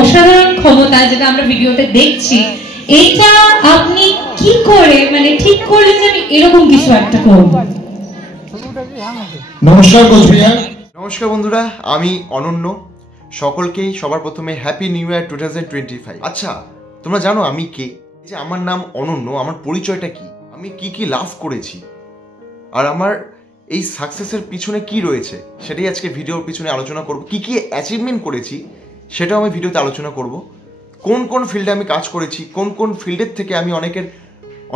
অসাধারণ ক্ষমতা যেটা আমরা ভিডিওতে দেখছি, এটা আপনি কি করে মানে ঠিক করলেন যে আমি এরকম কিছু একটা করব? নমস্কার কোচ ভাইয়া। নমস্কার বন্ধুরা, আমি অনন্য। সকলকেই সবার প্রথমে হ্যাপি নিউ ইয়ার 2025। আচ্ছা, তোমরা জানো আমি কে? এই যে আমার নাম অনন্য, আমার পরিচয়টা কি, আমি কি লাভ করেছি, আর আমার এই সাকসেসের পিছনে কি রয়েছে সেটাই আজকে ভিডিওর পিছনে আলোচনা করব। কি অ্যাচিভমেন্ট করেছি সেটাও আমি ভিডিওতে আলোচনা করব। কোন কোন ফিল্ডে আমি কাজ করেছি, কোন কোন ফিল্ডের থেকে আমি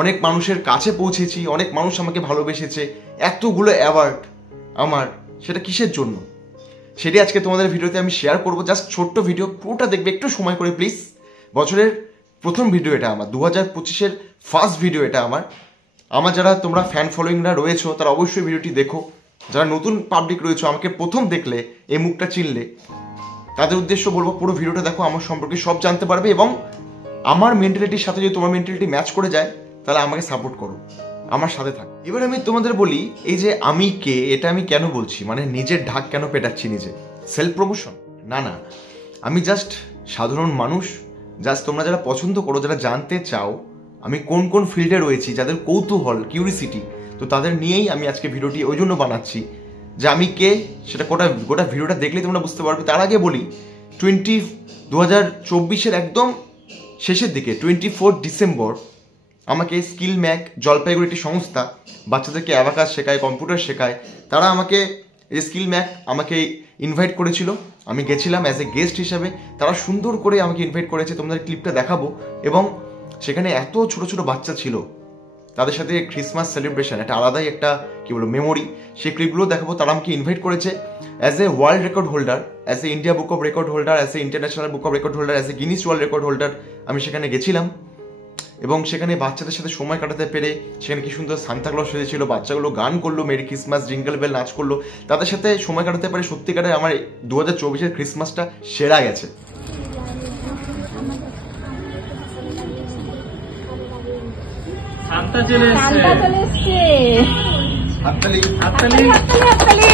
অনেক মানুষের কাছে পৌঁছেছি, অনেক মানুষ আমাকে ভালোবেসেছে, এতগুলো অ্যাওয়ার্ড আমার, সেটা কিসের জন্য সেটাই আজকে তোমাদের ভিডিওতে আমি শেয়ার করবো। জাস্ট ছোট্ট ভিডিও, পুরোটা দেখবে একটু সময় করে প্লিজ। বছরের প্রথম ভিডিও এটা আমার, 2025-এর ফার্স্ট ভিডিও এটা আমার যারা তোমরা ফ্যান ফলোয়িংরা রয়েছো তারা অবশ্যই ভিডিওটি দেখো। যারা নতুন পাবলিক রয়েছো, আমাকে প্রথম দেখলে, এই মুখটা চিনলে, তাদের উদ্দেশ্য বলবো পুরো ভিডিওটা দেখো, আমার সম্পর্কে সব জানতে পারবে, এবং আমার মেন্টালিটির সাথে যদি তোমার মেন্টালিটি ম্যাচ করে যায় তাহলে আমাকে সাপোর্ট করো, আমার সাথে থাকো। এবার আমি তোমাদের বলি, এই যে আমি কে, এটা আমি কেন বলছি, মানে নিজের ঢাক কেন পেটাচ্ছি নিজে, সেলফ প্রমোশন না, আমি জাস্ট সাধারণ মানুষ। জাস্ট তোমরা যারা পছন্দ করো, যারা জানতে চাও আমি কোন কোন ফিল্ডে রয়েছি, যাদের কৌতূহল, কিউরিসিটি, তো তাদের নিয়েই আমি আজকে ভিডিওটি ওই জন্য বানাচ্ছি যে আমি কে সেটা গোটা ভিডিওটা দেখলেই তোমরা বুঝতে পারবে। তার আগে বলি, 2024-এর একদম শেষের দিকে 24 ডিসেম্বর আমাকে স্কিল ম্যাক জলপাইগুড়ি একটি সংস্থা বাচ্চাদেরকে অ্যাবাকাস শেখায়, কম্পিউটার শেখায়, তারা আমাকে এই স্কিল ম্যাক আমাকে ইনভাইট করেছিল। আমি গেছিলাম অ্যাজ এ গেস্ট হিসাবে। তারা সুন্দর করে আমাকে ইনভাইট করেছে, তোমাদের ক্লিপটা দেখাবো। এবং সেখানে এত ছোট ছোট বাচ্চা ছিল, তাদের সাথে ক্রিসমাস সেলিব্রেশন, একটা আলাদাই একটা কি বলবো মেমোরি, সেই ক্লিপগুলো দেখাবো। তারা আমাকে ইনভাইট করেছে as a world record holder, as a India book of record holder, as a international book of record holder, as a Guinness world record holder. আমি সেখানে গেছিলাম এবং সেখানে বাচ্চাদের সাথে সময় কাটাতে পেরে, সেখানে কি সুন্দর সান্তা ক্লজ সেজেছিল, বাচ্চাগুলো গান করলো, মেরি ক্রিসমাস, জিঙ্গল বেল নাচ করলো, তাদের সাথে সময় কাটাতে পারে। সত্যিকারে আমার 2024-এর ক্রিসমাসটা সেরা গেছে। সান্তা চলে এসেছে। হাততালি হাততালি হাততালি।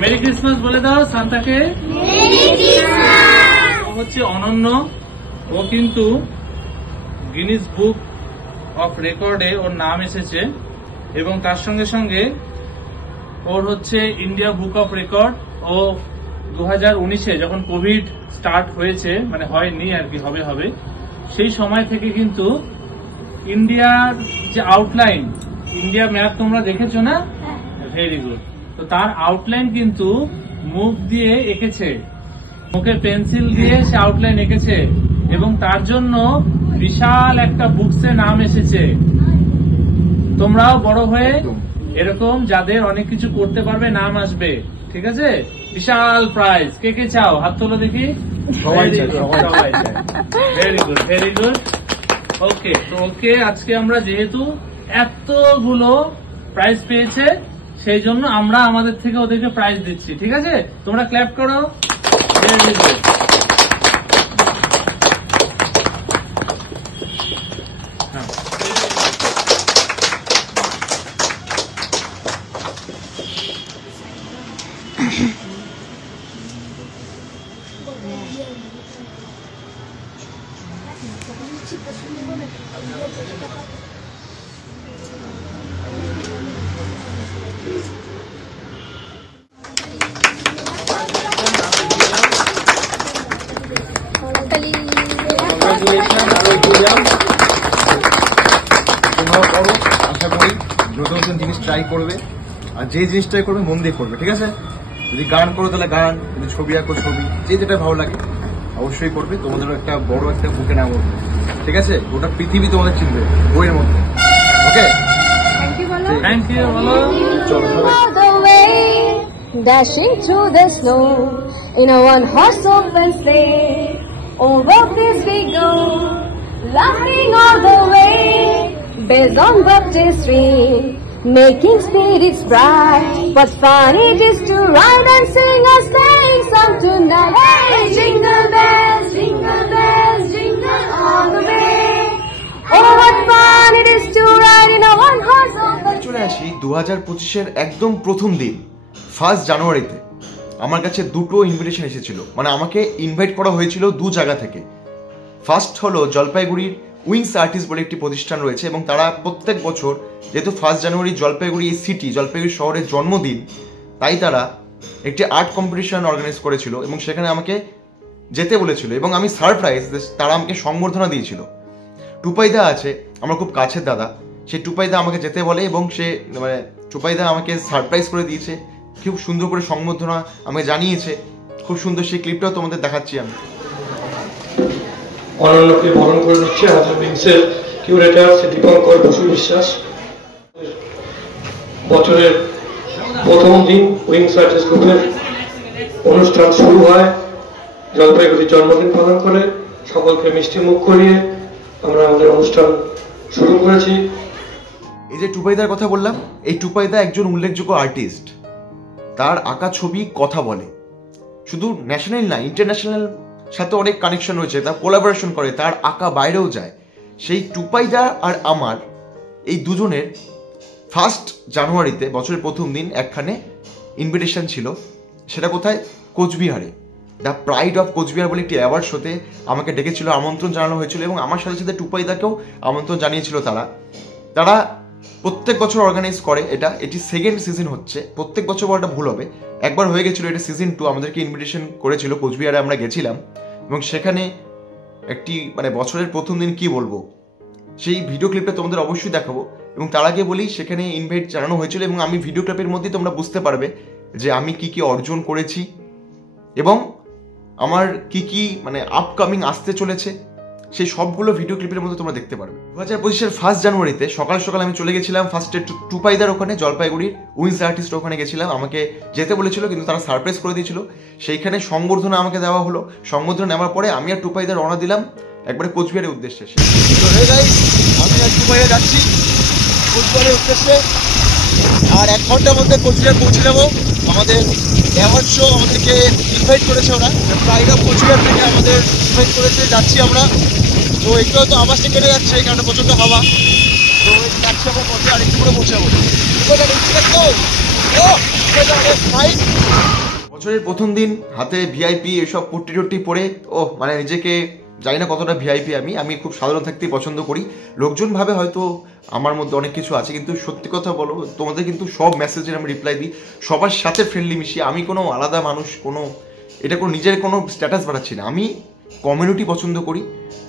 মেরি ক্রিসমাস বলে দাও সান্তাকে। Merry Christmas. ও হচ্ছে অনন্য, ও কিন্তু গিনিস বুক অফ রেকর্ডে ওর নাম এসেছে, এবং তার সঙ্গে সঙ্গে ওর হচ্ছে ইন্ডিয়া বুক অফ রেকর্ড। ও 2019-এ যখন কোভিড স্টার্ট হয়েছে, মানে হয়নি আর কি, হবে সেই সময় থেকে কিন্তু ইন্ডিয়ার যে আউটলাইন, ইন্ডিয়া ম্যাপ তোমরা দেখেছো না? Very good. তো তার আউটলাইন কিন্তু মুখ দিয়ে এঁকেছে, মুখে পেন্সিল দিয়ে সে আউটলাইন এঁকেছে, এবং তার জন্য বিশাল একটা বুকসে নাম এসেছে। তোমরাও বড় হয়ে এরকম যাদের অনেক কিছু করতে পারবে, নাম আসবে, ঠিক আছে? বিশাল প্রাইজ। কে চাও? হাত তোলো দেখি। সবাই চাই। Very good, very good. Okay, তো ওকে আজকে আমরা যেহেতু এতগুলো প্রাইজ পেয়েছে, সেই জন্য আমরা আমাদের থেকে ওদেরকে প্রাইজ দিচ্ছি, ঠিক আছে? তোমরা ক্ল্যাপ করো। Very good. তোমরাও করো, আশা করি নতুন জিনিস ট্রাই করবে, আর যে জিনিসটাই করবে মন দিয়ে করবে, ঠিক আছে? যদি গান করো তাহলে গান, যদি ছবি আঁকো ছবি, যেটা ভালো লাগে অবশ্যই করবে। তোমাদেরও একটা বড় একটা বুকে নাম উঠবে, ঠিক আছে? গোটা পৃথিবী তোমাদের চিনবে বইয়ের মধ্যে। ওকে, থ্যাংক ইউ। বলো। চলো সবাই। Dashing through the snow in a one-horse open sleigh. On road we go, laughing all the way. Bells on baptist ring, making spirits bright. What fun it is to ride and sing a sleighing song tonight. Hey, jingle bells, jingle all the way. Oh, what fun it is to ride in a one-horse open sleigh. চলে আসি 2025-এর একদম প্রথম দিন, 1 জানুয়ারিতে। আমার কাছে দুটো invitation এসেছিল, মানে আমাকে ইনভাইট করা হয়েছিল দু জায়গা থেকে। ফার্স্ট হলো জলপাইগুড়ির উইংস আর্টিস্ট বলে একটি প্রতিষ্ঠান রয়েছে, এবং তারা প্রত্যেক বছর, যেহেতু 1 জানুয়ারি জলপাইগুড়ি এই সিটি, জলপাইগুড়ি শহরের জন্মদিন, তাই তারা একটি আর্ট কম্পিটিশন অর্গানাইজ করেছিল এবং সেখানে আমাকে যেতে বলেছিল, এবং আমি সারপ্রাইজ, তারা আমাকে সংবর্ধনা দিয়েছিল। টুপাইদা আছে আমার খুব কাছের দাদা, সেই টুপাইদা আমাকে যেতে বলে এবং সে মানে টুপাইদা আমাকে সারপ্রাইজ করে দিয়েছে, খুব সুন্দর করে সংবর্ধনা আমাকে জানিয়েছে, খুব সুন্দর সেই ক্লিপটাও তোমাদের দেখাচ্ছি আমি। অনন্যকে বরণ করে নিচ্ছে আমাদের উইংসের কিউরেটর শ্রী দীপঙ্কর বসু বিশ্বাস। বছরের প্রথম দিন উইংস আর্টিস্ট গ্রুপের অনুষ্ঠান শুরু হয় জলপাইগুড়ির জন্মদিন পালন করে, সকলকে মিষ্টি মুখ করিয়ে আমরা আমাদের অনুষ্ঠান শুরু করেছি। এই যে টুপাইদার কথা বললাম, এই টুপাইদা একজন উল্লেখযোগ্য আর্টিস্ট। তার আঁকা ছবি কথা বলে, শুধু ন্যাশনাল না, ইন্টারন্যাশনাল সাথে অনেক কানেকশন রয়েছে, তার কোলাবোরেশন করে, তার আঁকা বাইরেও যায়। সেই টুপাইদা আর আমার এই দুজনের 1 জানুয়ারিতে বছরের প্রথম দিন একখানে ইনভিটেশন ছিল। সেটা কোথায়? কোচবিহারে দ্য প্রাইড অফ কোচবিহার বলে একটি অ্যাওয়ার্ড শোতে আমাকে ডেকেছিল, আমন্ত্রণ জানানো হয়েছিল, এবং আমার সাথে সাথে টুপাইদাকেও আমন্ত্রণ জানিয়েছিল তারা প্রত্যেক বছর অর্গানাইজ করে। এটি সেকেন্ড সিজন হচ্ছে, প্রত্যেক বছর বলাটা ভুল হবে, একবার হয়ে গেছিলো, এটা সিজন 2। আমাদেরকে ইনভিটেশন করেছিল, কোচবিহারে আমরা গেছিলাম, এবং সেখানে একটি মানে বছরের প্রথম দিন কি বলবো, সেই ভিডিও ক্লিপটা তোমাদের অবশ্যই দেখাবো। এবং তার আগে বলি, সেখানে ইনভাইট জানানো হয়েছিল, এবং আমি ভিডিও ক্লিপের মধ্যেই তোমরা বুঝতে পারবে যে আমি কি কি অর্জন করেছি এবং আমার কি কি মানে আপকামিং আসতে চলেছে, সেই সবগুলো ভিডিও ক্লিপের মধ্যে তোমরা দেখতে পারবে। 2025-এর 1 জানুয়ারিতে সকাল সকাল আমি চলে গেছিলাম ফার্স্টে টুপাইদার ওখানে, জলপাইগুড়ির উইংস আর্টিস্ট ওখানে গেছিলাম। আমাকে যেতে বলেছিল কিন্তু তারা সারপ্রাইজ করে দিয়েছিল। সেইখানে সংবর্ধনা আমাকে দেওয়া হলো। সংবর্ধনা নেওয়ার পরে আমি আর টুপাইদার রওনা দিলাম একবারে কোচবিহারের উদ্দেশ্যে। আমি আর টুপাইদা যাচ্ছি কোচবিহারের উদ্দেশ্যে, আর 1 ঘন্টার মধ্যে কোচবিহার পৌঁছে যাবো। আমাদের অ্যাওয়ার্ড শো আমাদেরকে ইনভাইট করেছে, ওরা প্রাইড অফ কোচবিহার থেকে আমাদের ইনভাইট করেছে, যাচ্ছি আমরা। তো একটু হয়তো আবাসে কেটে যাচ্ছে, এখানে প্রচণ্ড হাওয়া, তো যাচ্ছি আমার পথে, আর একটু করে পৌঁছাবো। বছরের প্রথম দিন হাতে ভিআইপি এসব পট্টি টট্টি পরে, মানে নিজেকে জানি না কতটা ভিআইপি। আমি খুব সাধারণ থাকতেই পছন্দ করি। লোকজন ভাবে হয়তো আমার মধ্যে অনেক কিছু আছে, কিন্তু সত্যি কথা বলো, তোমাদের কিন্তু সব মেসেজের আমি রিপ্লাই দিই, সবার সাথে ফ্রেন্ডলি মিশি। আমি কোনো আলাদা মানুষ, কোনো নিজের কোনো স্ট্যাটাস বাড়াচ্ছি না। আমি কমিউনিটি পছন্দ করি,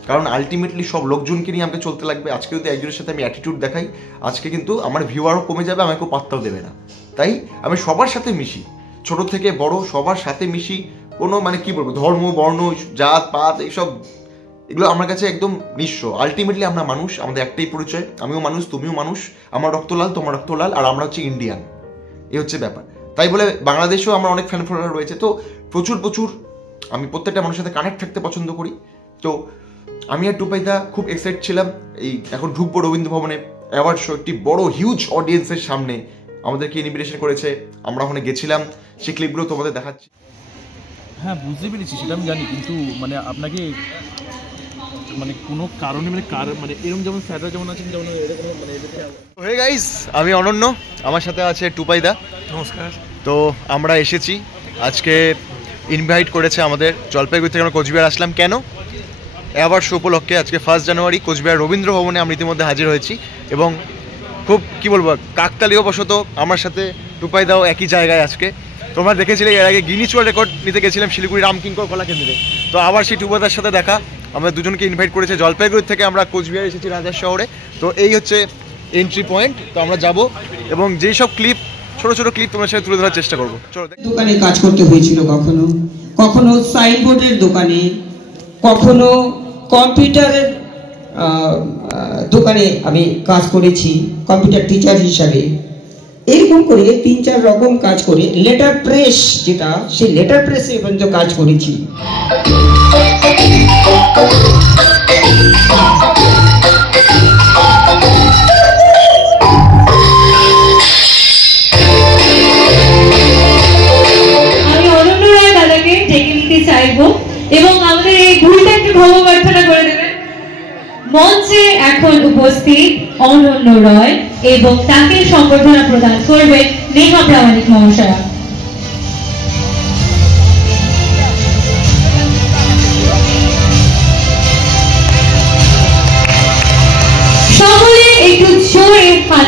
কারণ আলটিমেটলি সব লোকজনকে নিয়ে আমাকে চলতে লাগবে। আজকে যদি একজনের সাথে আমি অ্যাটিটিউড দেখাই, আজকে কিন্তু আমার ভিউয়ারও কমে যাবে, আমাকে পাত্তাও দেবে না। তাই আমি সবার সাথে মিশি, ছোট থেকে বড় সবার সাথে মিশি। কোনো মানে কি বলবো, ধর্ম, বর্ণ, জাত পাত এইসব, এগুলো আমার কাছে একদম নিঃস্ব। আলটিমেটলি আমরা মানুষ, আমাদের একটাই পরিচয়, আমিও মানুষ, তুমিও মানুষ, আমার রক্ত লাল, তোমার রক্ত লাল, আর আমরা হচ্ছে ইন্ডিয়ান। এই হচ্ছে ব্যাপার। তাই বলে বাংলাদেশেও আমরা অনেক ফ্যান ফলোয়ার রয়েছে, তো প্রচুর আমি প্রত্যেকটা মানুষের সাথে কানেক্ট থাকতে পছন্দ করি। তো আমি আর টুপাইদা খুব এক্সাইটেড ছিলাম। এই এখন ঢুকবো রবীন্দ্র ভবনে, অ্যাওয়ার্ড শো, একটি বড় হিউজ অডিয়েন্সের সামনে আমাদেরকে ইনভিটেশন করেছে, আমরা ওখানে গেছিলাম, সেই ক্লিপগুলো তোমাদের দেখাচ্ছি। হ্যাঁ, বুঝতে পেরেছি, সেটা আমি জানি, কিন্তু মানে আপনাকে মানে কোনো কারণে মানে এরকম যেমন স্যাররা যেমন আছেন, যেমন এরকম মানে হে গাইস, আমি অনন্য, আমার সাথে আছে টুপাইদা। নমস্কার। তো আমরা এসেছি, আজকে ইনভাইট করেছে আমাদের জলপাইগুড়ি থেকে, আমরা কোচবিহার আসলাম। কেন? অ্যাওয়ার্ড শো উপলক্ষে আজকে 1 জানুয়ারি কোচবিহার রবীন্দ্র ভবনে আমরা ইতিমধ্যে হাজির হয়েছি, এবং খুব কি বলবো, কাকতালীয় বশত আমার সাথে টুপাইদাও একই জায়গায় আজকে। তোমরা দেখেছিলে এর আগে গিনিস ওয়ার্ল্ড রেকর্ড নিতে গেছিলাম শিলিগুড়ি রামকিঙ্কর কলা কেন্দ্রে, তো আবার সেই টুপাইদার সাথে দেখা। আমরা দুজনকে ইনভাইট করেছে জলপাইগুড়ি থেকে, আমরা কোচবিহার এসেছি রাজার শহরে। তো এই হচ্ছে এন্ট্রি পয়েন্ট, তো আমরা যাব এবং যেই সব ক্লিপ, ছোট ক্লিপ তোমার সাথে তুলে ধরার চেষ্টা করবো। দোকানে কাজ করতে হয়েছিল, কখনো সাইনবোর্ডের দোকানে, কখনো কম্পিউটারের দোকানে আমি কাজ করেছি কম্পিউটার টিচার হিসাবে। এরকম করে 3-4 রকম কাজ করে, লেটার প্রেস যেটা, সেই লেটার প্রেসে পর্যন্ত কাজ করেছি। আমি অনন্য রায় দাদাকে ডেকে নিতে চাইবো এবং আমাদের এই ভুলটা একটু ক্ষমা প্রার্থনা করে দেবেন। মঞ্চে এখন উপস্থিত অনন্য রয় এবং তাকে সংবর্ধনা প্রদান করবেন নেহা প্রামাণিক মহাশয়া।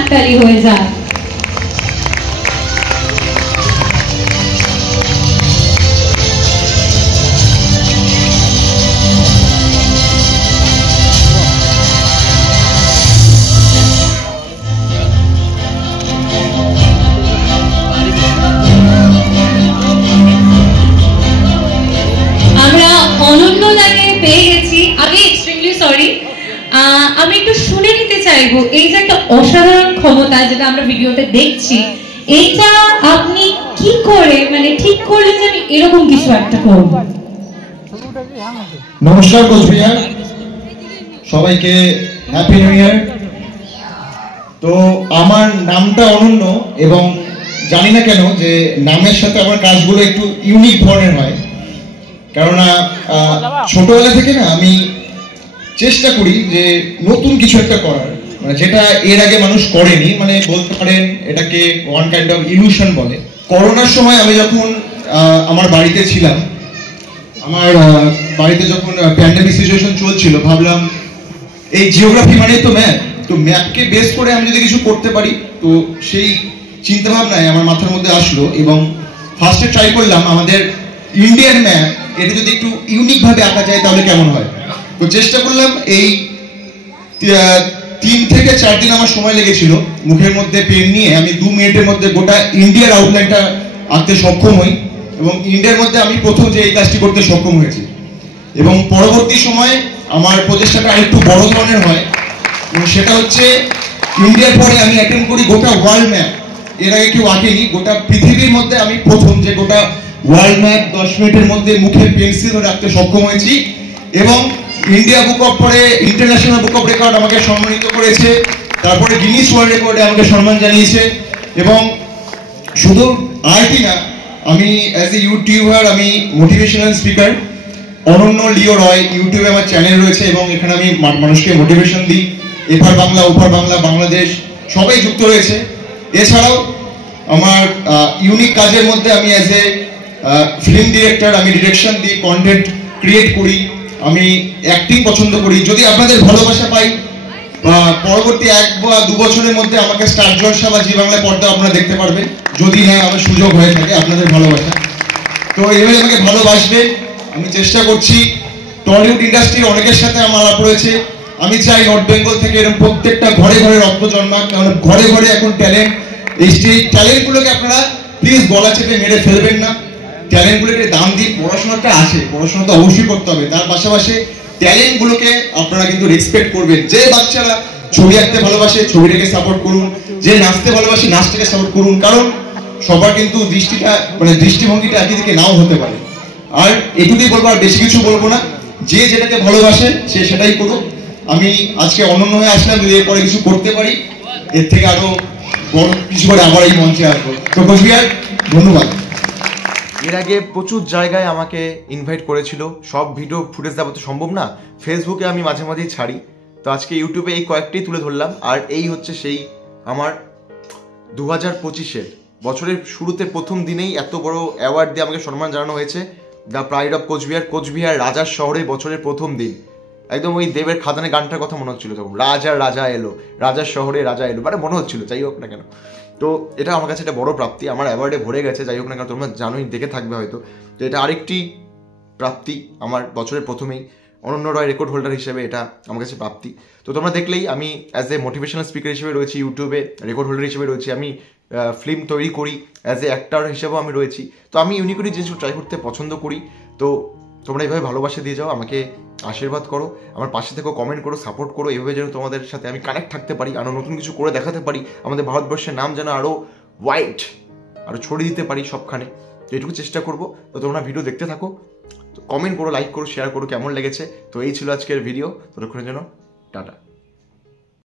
হাততালি হয়ে যায়। আমি একটু শুনে নিতে চাইবো এই যে একটা অসাধারণ ক্ষমতা যেটা আমরা ভিডিওতে দেখছি, এটা আপনি কি করে মানে ঠিক করলেন যে আমি এরকম কিছু একটা করব? নমস্কার কোচবিহার, সবাইকে হ্যাপি নিউ ইয়ার। তো আমার নামটা অনন্য এবং জানি না কেন যে নামের সাথে আমার কাজগুলো একটু ইউনিক ধরনের হয়, কেননা ছোটবেলা থেকে না আমি চেষ্টা করি যে নতুন কিছু একটা করার, মানে যেটা এর আগে মানুষ করেনি, মানে বলতে পারেন এটাকে ওয়ান কাইন্ড অফ ইলিউশন বলে। করোনার সময় আমি যখন আমার বাড়িতে ছিলাম, আমার বাড়িতে যখন প্যান্ডেমিক সিচুয়েশন চলছিল, ভাবলাম এই জিওগ্রাফি মানে তো ম্যাপ, তো ম্যাপকে বেস করে আমি যদি কিছু করতে পারি, তো সেই চিন্তা ভাবনায় আমার মাথার মধ্যে আসলো এবং ফার্স্টে ট্রাই করলাম আমাদের ইন্ডিয়ান ম্যাপ, এটা যদি একটু ইউনিক ভাবে আঁকা যায় তাহলে কেমন হয়। তো চেষ্টা করলাম, এই 3 থেকে 4 দিন আমার সময় লেগেছিল। মুখের মধ্যে পেন নিয়ে আমি 2 মিনিটের মধ্যে গোটা ইন্ডিয়ার আউটলাইনটা আঁকতে সক্ষম হই এবং ইন্ডিয়ার মধ্যে আমি প্রথম যে এই কাজটি করতে সক্ষম হয়েছি। এবং পরবর্তী সময়ে আমার প্রচেষ্টাটা আরেকটু বড় ধরনের হয় এবং সেটা হচ্ছে ইন্ডিয়ার পরে আমি অ্যাটেন্ড করি গোটা ওয়ার্ল্ড ম্যাপ। এর আগে কেউ আঁকেনি, গোটা পৃথিবীর মধ্যে আমি প্রথম যে গোটা ওয়ার্ল্ড ম্যাপ 10 মিনিটের মধ্যে মুখে পেন্সিল ধরে আঁকতে সক্ষম হয়েছি। এবং ইন্ডিয়া বুক অফ পরে ইন্টারন্যাশনাল বুক অফ রেকর্ড আমাকে সম্মানিত করেছে, তারপরে গিনিস ওয়ার্ল্ড রেকর্ডে আমাকে সম্মান জানিয়েছে। এবং শুধু আর্টই না, আমি অ্যাজ এ ইউটিউবার আমি মোটিভেশনাল স্পিকার। অনন্য লিও রয় ইউটিউবে আমার চ্যানেল রয়েছে এবং এখানে আমি মানুষকে মোটিভেশন দিই। এপার বাংলা ওপার বাংলা বাংলাদেশ সবাই যুক্ত রয়েছে। এছাড়াও আমার ইউনিক কাজের মধ্যে আমি অ্যাজ এ ফিল্ম ডিরেক্টর, আমি ডিরেকশন দিই, কন্টেন্ট ক্রিয়েট করি, আমি অ্যাক্টিং পছন্দ করি। যদি আপনাদের ভালোবাসা পাই, পরবর্তী 1 বা 2 বছরের মধ্যে আমাকে স্টার জলসা বা জি বাংলা পর্দা আপনারা দেখতে পারবেন, যদি না আমার সুযোগ হয়ে থাকে আপনাদের ভালোবাসা। তো এইভাবে আমাকে ভালোবাসবে, আমি চেষ্টা করছি। টলিউড ইন্ডাস্ট্রির অনেকের সাথে আমার আলাপ রয়েছে। আমি চাই নর্থ বেঙ্গল থেকে এরকম প্রত্যেকটা ঘরে ঘরে রত্ন জন্মাক, কারণ ঘরে ঘরে এখন ট্যালেন্ট। এই ট্যালেন্টগুলোকে আপনারা প্লিজ গলা চেপে মেরে ফেলবেন না, ট্যালেন্টগুলোকে দাম দিন। পড়াশোনাটা আছে, পড়াশোনা তো অবশ্যই করতে হবে, তার পাশাপাশি ট্যালেন্টগুলোকে আপনারা কিন্তু রেসপেক্ট করবেন। যে বাচ্চারা ছবি আঁকতে ভালোবাসে ছবিটাকে সাপোর্ট করুন, যে নাচতে ভালোবাসে নাচটাকে সাপোর্ট করুন, কারণ সবার কিন্তু দৃষ্টিভঙ্গিটা একই দিকে নাও হতে পারে। আর এটুকুই বলবো, আর বেশি কিছু বলবো না। যে যেটাকে ভালোবাসে সে সেটাই করুক। আমি আজকে অনন্য হয়ে আসলাম, যদি এরপরে কিছু করতে পারি এর থেকে আরো বড় কিছু করে আবার এই মঞ্চে আসবো। তো কোচবিহার, ধন্যবাদ। এর আগে প্রচুর জায়গায় আমাকে ইনভাইট করেছিল, সব ভিডিও ফুটেজ দেওয়া তো সম্ভব না, ফেসবুকে আমি মাঝে মাঝেই ছাড়ি। তো আজকে ইউটিউবে এই কয়েকটি তুলে ধরলাম। আর এই হচ্ছে সেই আমার 2025-এর বছরের শুরুতে প্রথম দিনেই এত বড় অ্যাওয়ার্ড দিয়ে আমাকে সম্মান জানানো হয়েছে, the pride of Cooch Behar. Cooch Behar রাজার শহরে বছরের প্রথম দিন, একদম ওই দেবের খাদানে গানটার কথা মনে হচ্ছিল তখন, রাজা এলো, রাজার শহরে রাজা এলো, মানে মনে হচ্ছিল। যাই হোক না কেন, তো এটা আমার কাছে একটা বড় প্রাপ্তি, আমার অ্যাওয়ার্ডে ভরে গেছে। যাই হোক না কেন, তোমরা জানোই, দেখে থাকবে হয়তো। তো এটা আরেকটি প্রাপ্তি আমার বছরের প্রথমেই অনন্য রয় রেকর্ড হোল্ডার হিসেবে, এটা আমার কাছে প্রাপ্তি। তো তোমরা দেখলেই আমি অ্যাজ এ মোটিভেশনাল স্পিকার হিসেবে রয়েছি, ইউটিউবে রেকর্ড হোল্ডার হিসেবে রয়েছি, আমি ফিল্ম তৈরি করি, অ্যাজ এ অ্যাক্টর হিসেবেও আমি রয়েছি। তো আমি ইউনিকলি জিনিসগুলো ট্রাই করতে পছন্দ করি। তো তোমরা এইভাবে ভালোবাসা দিয়ে যাও, আমাকে আশীর্বাদ করো, আমার পাশে থেকেও কমেন্ট করো, সাপোর্ট করো। এইভাবে যেন তোমাদের সাথে আমি কানেক্ট থাকতে পারি, আরও নতুন কিছু করে দেখাতে পারি, আমাদের ভারতবর্ষের নাম যেন আরও ওয়াইড, আরও ছড়িয়ে দিতে পারি সবখানে। তো এটুকু চেষ্টা করবো। তো তোমরা ভিডিও দেখতে থাকো, তো কমেন্ট করো, লাইক করো, শেয়ার করো কেমন লেগেছে। তো এই ছিল আজকের ভিডিও, ততক্ষণের জন্য টাটা।